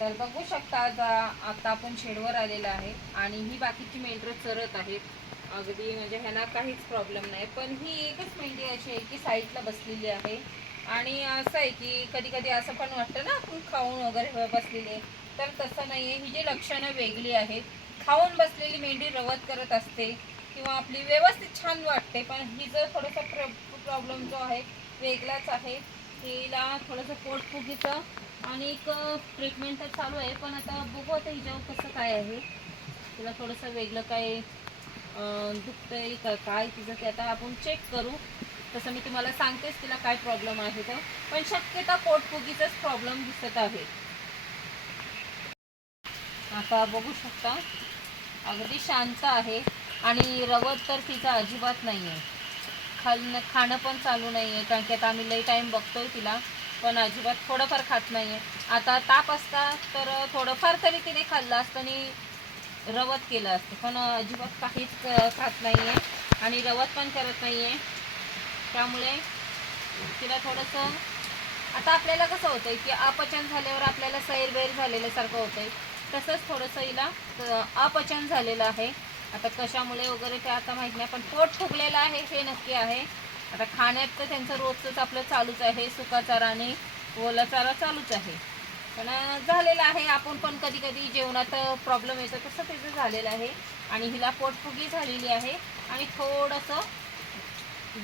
तर बघू शकता आता आता आपण शेडवर आलेला आहे आणि ही बाकीची मेंढरं चरत आहेत. अगदी म्हणजे ह्यांना काहीच प्रॉब्लेम नाही. पण ही एकच मेंढी अशी आहे की साईडला बसलेली आहे. आणि असं आहे की कधी कधी असं पण वाटतं ना आपण खाऊन वगैरे बसलेली. आहे तर तसं नाही आहे ही जी लक्षणं वेगळी आहेत. खाऊन बसलेली मेंढी रवत करत असते किंवा आपली व्यवस्थित छान वाटते पण ही जर थोडासा प्र प्रॉब्लेम जो आहे वेगळाच आहे. हिला थोडंसं पोटफुगीचं आणि एक ट्रीटमेंट तर चालू आहे पण आता बघू आता हिच्यावर कसं काय आहे. तिला थोडंसं वेगळं काय दुखतंय का काय तिचं ते आता आपण चेक करू. तसं मी तुम्हाला सांगतेच तिला काय प्रॉब्लेम आहे तर. पण शक्यता पोटफुगीचाच प्रॉब्लेम दिसत आहे. आता बघू शकता अगदी शांत आहे. आणि रवत तर तिचा अजिबात नाही आहे खाल खाणं पण चालू नाही आहे कारण की आता आम्ही लई टाईम बघतोय तिला. पण अजिबात थोडंफार खात नाही आहे आता ताप असता तर थोडंफार तरी तिने खाल्लं असतं आणि रवत केलं असतं. पण अजिबात काहीच खात नाही आहे आणि रवत पण करत नाही आहे त्यामुळे तिला थोडंसं आता आपल्याला कसं होतं की अपचन झाल्यावर आपल्याला सैरबैर झालेल्यासारखं होतंय. तसंच थोडंसं हिला अपचन झालेलं आहे. आता कशामुळे वगैरे ते आता माहीत नाही पण पोट फुगलेलं आहे हे नक्की आहे. आता खाण्यात तर त्यांचं रोजचंच आपलं चालूच आहे सुका चारा आणि ओला चारा चालूच आहे. पण झालेलं आहे. आपण पण कधी कधी जेवणात प्रॉब्लेम येतो तसं त्याचं झालेलं आहे. आणि हिला पोटफुगी झालेली आहे. आणि थोडंसं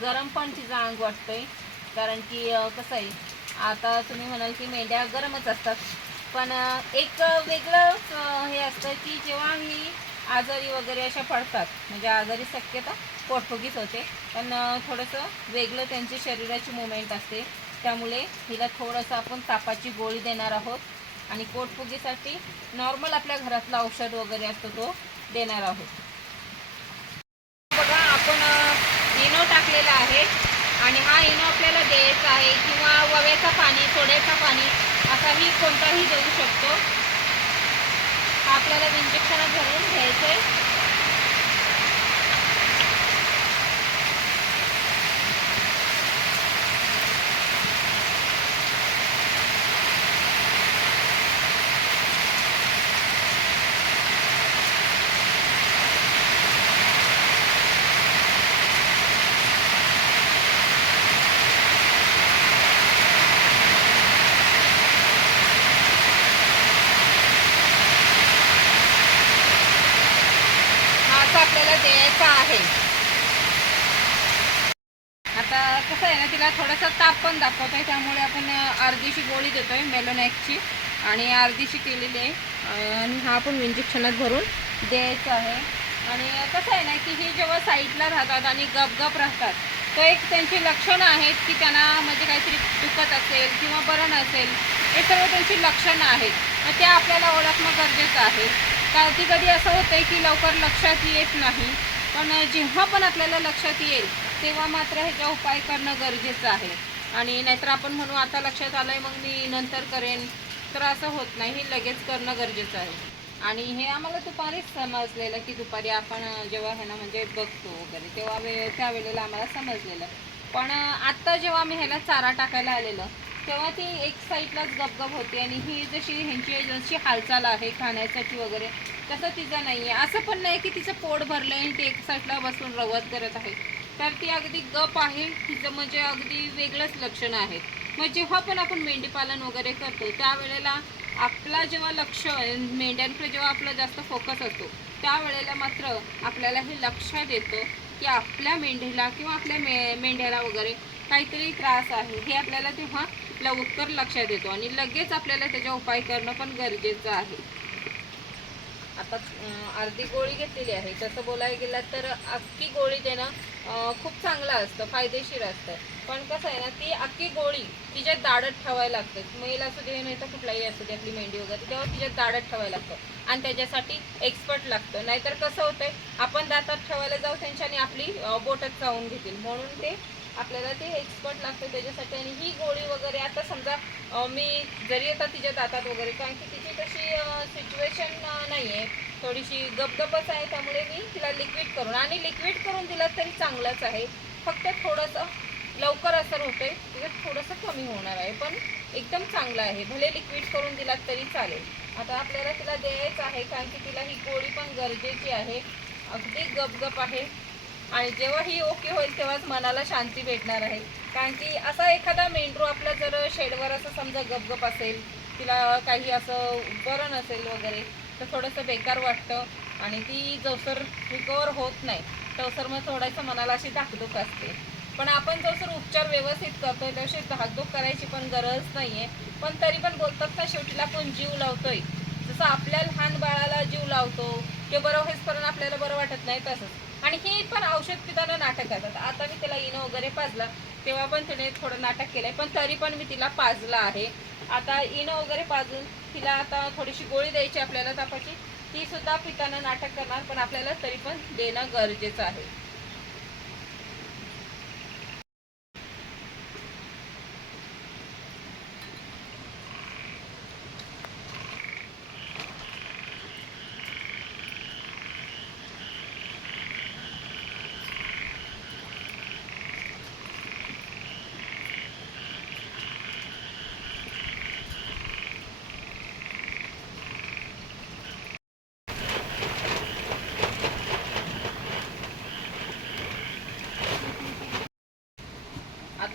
गरम पण तिचं अंग वाटतंय. कारण की कसं आहे आता तुम्ही म्हणाल की मेंढ्या गरमच असतात. पण एक वेगळंच हे असतं की जेव्हा ही आजारी वगैरे अशा पडतात. म्हणजे आजारी शक्यता पोटफुगीच होते. पण थोडंसं वेगळं त्यांची शरीराची मुवमेंट असते. त्यामुळे हिला थोडंसं आपण तापाची गोळी देणार आहोत. आणि पोटफुगीसाठी नॉर्मल आपल्या घरातलं औषध वगैरे असतो तो देणार आहोत. बघा आपण इनो टाकलेला आहे. आणि हा इनो आपल्याला द्यायचा आहे किंवा वव्याचा पाणी सोड्याचा पाणी असाही कोणताही देऊ शकतो. आपल्याला इंजेक्शन भरून घ्यायचं आहे हा असं आपल्याला द्यायचा आहे आता कसं आहे ना तिला थोडासा दाखवत आहे त्यामुळे आपण अर्धीशी गोळी देतो आहे मेलोनॅकची आणि अर्धीशी केलेली आहे. आणि हा आपण इंजेक्शनात भरून द्यायचं आहे. आणि कसं आहे ना की हे जेव्हा साईडला राहतात आणि गपगप राहतात तो एक त्यांची लक्षणं आहेत की त्यांना म्हणजे काहीतरी दुखत असेल किंवा बरं नसेल हे सर्व त्यांची लक्षणं आहेत. मग ते आपल्याला ओळखणं गरजेचं आहे. कधी कधी असं होतं की लवकर लक्षात येत नाही पण जेव्हा पण आपल्याला लक्षात येईल तेव्हा मात्र ह्याचा उपाय करणं गरजेचं आहे. आणि नाहीतर आपण म्हणू आता लक्षात आलंय मग मी नंतर करेन. तर असं होत नाही हे लगेच करणं गरजेचं आहे. आणि हे आम्हाला दुपारीच समजलेलं की दुपारी आपण जेव्हा ह्यानं म्हणजे बघतो वगैरे तेव्हा वे त्यावेळेला आम्हाला समजलेलं. पण आत्ता जेव्हा मी ह्याला चारा टाकायला आलेलं तेव्हा ती एक साईडलाच गपगप होती आणि ही जशी ह्यांची जशी हालचाल आहे खाण्यासाठी वगैरे तसं तिचं नाही आहे असं पण नाही की तिचं पोट भरलं आणि ती एक साईडला बसून रवत करत आहे. तर ती अगदी गप आहे. तिचं म्हणजे अगदी वेगळंच लक्षणं आहेत मग जेव्हा पण आपण मेंढीपालन वगैरे करतो त्यावेळेला आपला जेव्हा लक्ष मेंढ्यांकडे जेव्हा आपला जास्त फोकस असतो त्यावेळेला मात्र आपल्याला हे लक्षात येतं की आपल्या मेंढीला किंवा आपल्या मे मेंढ्याला वगैरे काहीतरी त्रास आहे. हे आपल्याला तेव्हा लवकर लक्षात येतो आणि लगेच आपल्याला त्याचा उपाय करणं पण गरजेचं आहे. आता अर्धी गोळी घेतलेली आहे. तसं बोलायला गेलं तर अख्खी गोळी देणं खूप चांगलं असतं फायदेशीर असतं. पण कसं आहे ना ती अख्खी गोळी तिच्यात दाडत ठेवायला लागते. मेल असू दे नाही तर कुठलाही असू दे आपली मेंढी वगैरे तेव्हा तिच्यात दाडत ठेवायला लागतं. आणि त्याच्यासाठी एक्सपर्ट लागतं. नाहीतर कसं होतंय आपण दातात ठेवायला जाऊ त्यांच्याने आपली बोटच चावून घेतील. म्हणून ते आपल्याला ते एक्सपर्ट लागतं त्याच्यासाठी. आणि ही गोळी वगैरे आता समजा मी जरी आता तिच्या दातात वगैरे कारण की तिची तशी सिच्युएशन नाही आहे थोडीशी गपगपच आहे त्यामुळे मी तिला लिक्विड करून आणि लिक्विड करून दिलं तरी चांगलंच आहे. फक्त थोडंसं लवकर असर होते म्हणजे त्याच्यात थोडंसं कमी होणार आहे पण एकदम चांगलं आहे. भले लिक्विड करून दिलात तरी चालेल. आता आपल्याला तिला द्यायचं आहे कारण की तिला ही गोळी पण गरजेची आहे. अगदी गपगप आहे. आणि जेव्हा ही ओके होईल तेव्हाच मनाला शांती भेटणार आहे. कारण की असा एखादा मेंढरू आपला जर शेडवर असं समजा गपगप असेल तिला काही असं बरं नसेल वगैरे तर थोडंसं बेकार वाटतं आणि ती जवसर रिकवर होत नाही. तवसर मग थोडंसं मनाला अशी धाकधूक असते. पण आपण जोसर उपचार व्यवस्थित करतोय तशी धाकधूक करायची पण गरज नाही आहे पण तरी पण बोलतात ना शेवटीला आपण जीव लावतोय? जसं आपल्या लहान बाळाला जीव लावतो ते बरं होईपर्यंत आपल्याला बरं वाटत नाही तसंच. आणि हे पण औषध पिताना नाटक करतात. आता मी तिला इनो वगैरे पाजलं तेव्हा पण तिने थोडं नाटक केलंय पण तरी पण मी तिला पाजलं आहे. आता इनो वगैरे पाजून तिला आता थोडीशी गोळी द्यायची आपल्याला तापाची ती सुद्धा पिताना नाटक करणार पण आपल्याला तरी पण देणं गरजेचं आहे.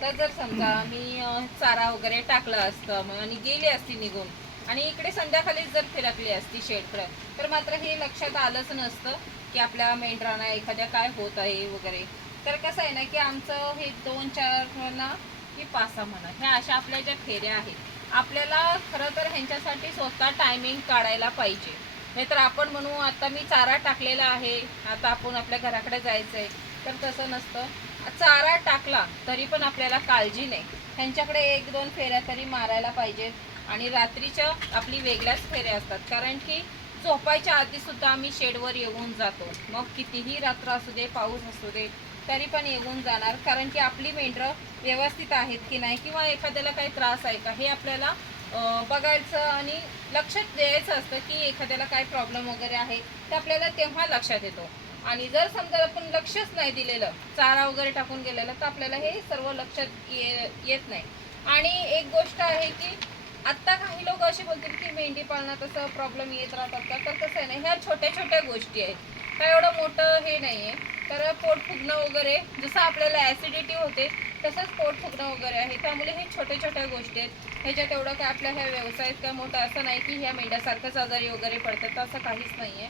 आता जर समजा मी चारा वगैरे टाकला असतं मग आणि गेली असती निघून आणि इकडे संध्याकाळी जर फिरकली असती शेडकडे तर मात्र हे लक्षात आलंच नसतं की आपल्या मेंढरांना एखाद्या काय होत आहे वगैरे. तर कसं आहे ना की आमचं हे दोन चार म्हणा की पाच सहा म्हणा ह्या अशा आपल्या ज्या फेऱ्या आहेत आपल्याला खरं तर ह्यांच्यासाठी स्वतः टायमिंग काढायला पाहिजे. नाहीतर आपण म्हणू आता मी चारा टाकलेला आहे आता आपण आपल्या घराकडे जायचं आहे तर तसं नसतं. चारा टाकला तरी पण आपल्याला काळजी नाही. त्यांच्याकडे एक दोन फेऱ्या तरी मारायला पाहिजेत आणि रात्रीच्या आपली वेगळ्याच फेऱ्या असतात. कारण की झोपायच्या आधी सुद्धा आम्ही शेडवर येऊन जातो. मग कितीही रात्र असू दे पाऊस असू दे तरी पण येऊन जाणार. कारण की आपली मेंढरं व्यवस्थित आहेत की नाही किंवा एखाद्याला काही त्रास आहे का हे आपल्याला बघायचं आणि लक्षात द्यायचं असतं की एखाद्याला काय प्रॉब्लेम वगैरे आहे ते आपल्याला तेव्हा लक्षात येतो. आणि जर समजा आपण लक्षच नाही दिलेलं चारा वगैरे टाकून गेलेलं तर आपल्याला हे सर्व लक्षात ये येत नाही. आणि एक गोष्ट आहे की आत्ता काही लोक असे बोलतील की मेंढी पाळण्यात असं प्रॉब्लेम येत राहतात का? तर कसं आहे ना ह्या छोट्या छोट्या गोष्टी आहेत. काय एवढं मोठं हे नाही आहे तर पोट फुगणं वगैरे जसं आपल्याला ॲसिडिटी होते तसंच पोट फुगणं वगैरे आहे. त्यामुळे हे छोट्या छोट्या गोष्टी आहेत. ह्याच्यात एवढं काय आपल्या ह्या व्यवसायात काय मोठं असं नाही की ह्या मेंढ्यासारखंच आजारी वगैरे पडतात असं काहीच नाही आहे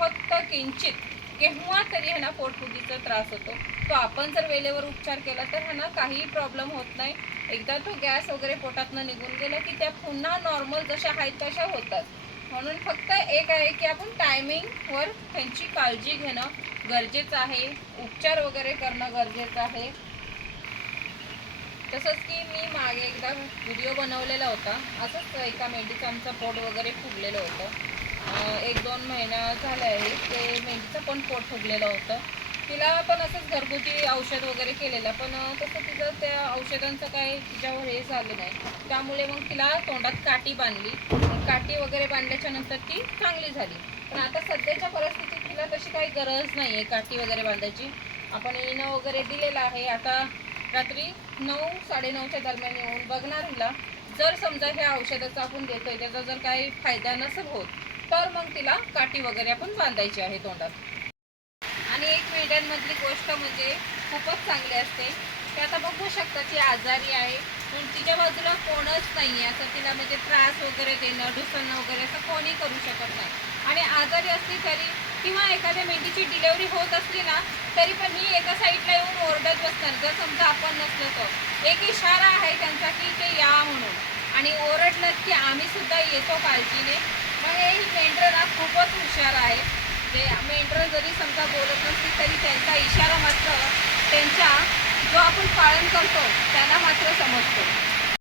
फक्त किंचित केव्हा तरी ह्यांना पोटफुगीचा त्रास होतो. तो आपण जर वेळेवर उपचार केला तर ह्यांना काहीही प्रॉब्लेम होत नाही. एकदा तो गॅस वगैरे पोटातनं निघून गेला की त्या पुन्हा नॉर्मल जशा आहेत तशा होतात. म्हणून फक्त एक आहे की आपण टायमिंगवर त्यांची काळजी घेणं गरजेचं आहे. उपचार वगैरे करणं गरजेचं आहे. तसंच की मी मागे एकदा व्हिडिओ बनवलेला होता. असंच एका मेंढीचं आमचं पोट वगैरे फुगलेलं होतं. एक दोन महिना झाला आहे ते मेहंदीचं पण पोट फुगलेलं होतं. तिला पण असंच घरगुती औषध वगैरे केलेलं पण तसं तिचं त्या औषधांचं काय तिच्यावर हे झालं नाही. त्यामुळे मग तिला तोंडात काठी बांधली. काठी वगैरे बांधल्याच्या नंतर ती चांगली झाली. पण आता सध्याच्या परिस्थितीत तिला तशी काही गरज नाही आहे काठी वगैरे बांधायची. आपण इनो वगैरे दिलेलं आहे. आता रात्री नऊ साडेनऊच्या दरम्यान येऊन बघणार हिला. जर समजा ह्या औषधाचं आपण देतोय त्याचा जर काही फायदा नसेल होत तर मग तिला काठी वगैरे आपण बांधायची आहे तोंडात. आणि एक मेंढ्यांमधली गोष्ट म्हणजे खूपच चांगली असते. ते आता बघू शकता ती आजारी आहे. पण तिच्या बाजूला कोणच नाही आहे. असं तिला म्हणजे त्रास वगैरे देणं ढुसणं वगैरे असं कोणी करू शकत नाही. आणि आजारी असली तरी किंवा एखाद्या मेंढीची डिलेवरी होत असली ना तरी पण ही एका साईडला येऊन ओरडत बसणार. जर समजा आपण नसलो तर. एक इशारा आहे त्यांचा की ते या म्हणून. आणि ओरडलं की आम्ही सुद्धा येतो काळजीने. मग हे मेंढरं ना खूपच हुशार आहे. जे मेंढरं जरी समजा बोलत नसली तरी त्यांचा इशारा मात्र त्यांच्या जो आपण पालन करतो त्यांना मात्र समजतो.